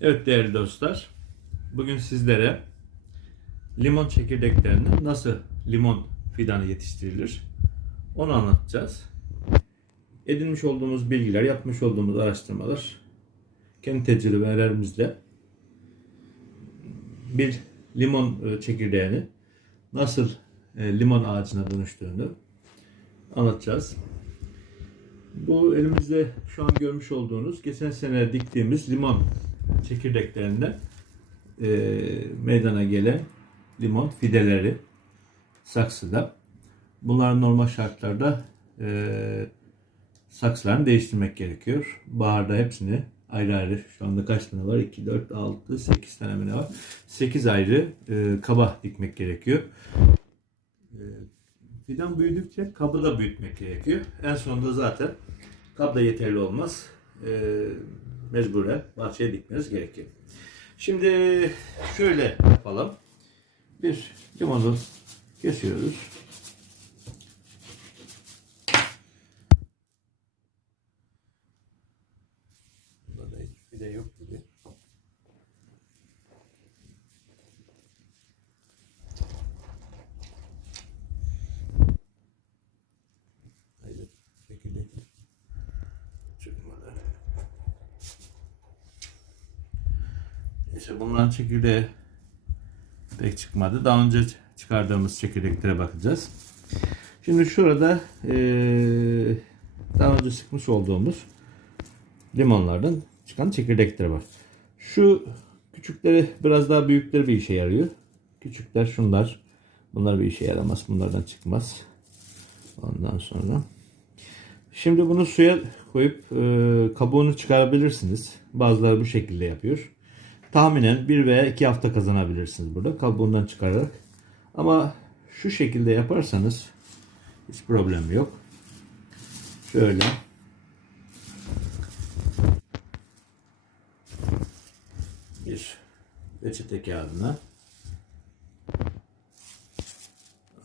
Evet değerli dostlar. Bugün sizlere limon çekirdeklerini nasıl limon fidanı yetiştirilir onu anlatacağız. Edinmiş olduğumuz bilgiler, yapmış olduğumuz araştırmalar kendi tecrübelerimizle bir limon e, çekirdeğini nasıl e, limon ağacına dönüştüğünü anlatacağız. Bu elimizde şu an görmüş olduğunuz geçen sene diktiğimiz limon çekirdeklerinden e, meydana gelen limon fideleri saksıda. Bunlar normal şartlarda e, saksılarını değiştirmek gerekiyor. Baharda hepsini ayrı ayrı şu anda kaç tane var? 2, 4, 6, 8 tane mi var? 8 ayrı e, kaba dikmek gerekiyor. E, fidan büyüdükçe kabı da büyütmek gerekiyor. En sonunda zaten kab da yeterli olmaz. E, mecburen bahçeye dikmeniz gerekiyor. Şimdi şöyle yapalım. Bir limonu kesiyoruz. Burada hiç fide yok gibi. Haydi çekirdek çıkmadı. Neyse bunların çekirdeği pek çıkmadı. Daha önce çıkardığımız çekirdeklere bakacağız. Şimdi şurada eee, daha önce sıkmış olduğumuz limonlardan çıkan çekirdekler var. Şu küçükleri biraz daha büyükleri bir işe yarıyor. Küçükler şunlar. Bunlar bir işe yaramaz. Bunlardan çıkmaz. Ondan sonra. Şimdi bunu suya koyup e, kabuğunu çıkarabilirsiniz. Bazıları bu şekilde yapıyor. Tahminen bir veya iki hafta kazanabilirsiniz burada kabuğundan çıkararak. Ama şu şekilde yaparsanız hiç problem yok. Şöyle. Bir reçete kağıdına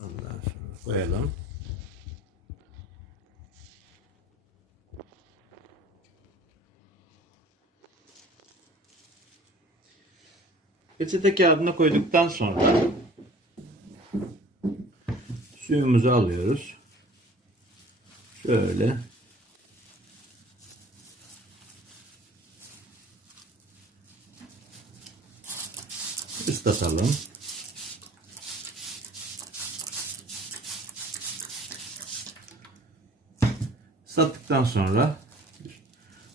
ondan sonra koyalım. Reçete kağıdına koyduktan sonra suyumuzu alıyoruz. Şöyle ıslatalım. Islattıktan sonra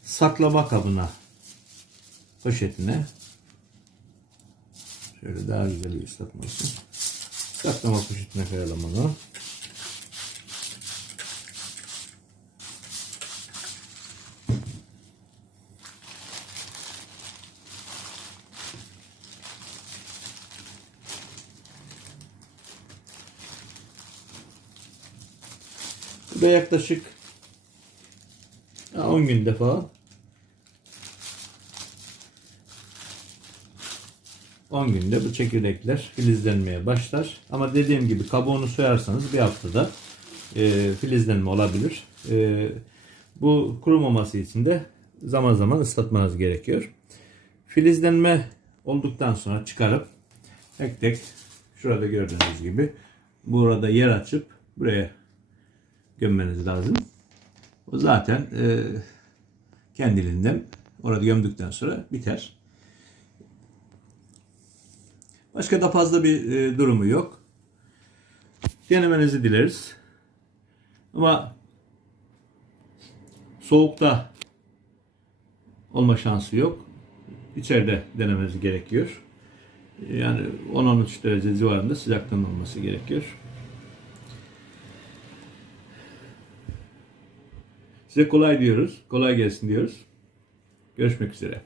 saklama kabına poşetine şöyle daha güzel ıslatması saklama poşetine koyalım onu. Bu da yaklaşık 10 günde falan 10 günde bu çekirdekler filizlenmeye başlar. Ama dediğim gibi kabuğunu soyarsanız bir haftada e, filizlenme olabilir. E, bu kurumaması için de zaman zaman ıslatmanız gerekiyor. Filizlenme olduktan sonra çıkarıp tek tek şurada gördüğünüz gibi burada yer açıp buraya gömmeniz lazım. O zaten e, kendiliğinden orada gömdükten sonra biter. Başka da fazla bir e, durumu yok. Denemenizi dileriz. Ama soğukta olma şansı yok. İçeride denemeniz gerekiyor. Yani 10-13 derece civarında sıcaklığın olması gerekiyor. Size kolay diyoruz. Kolay gelsin diyoruz. Görüşmek üzere.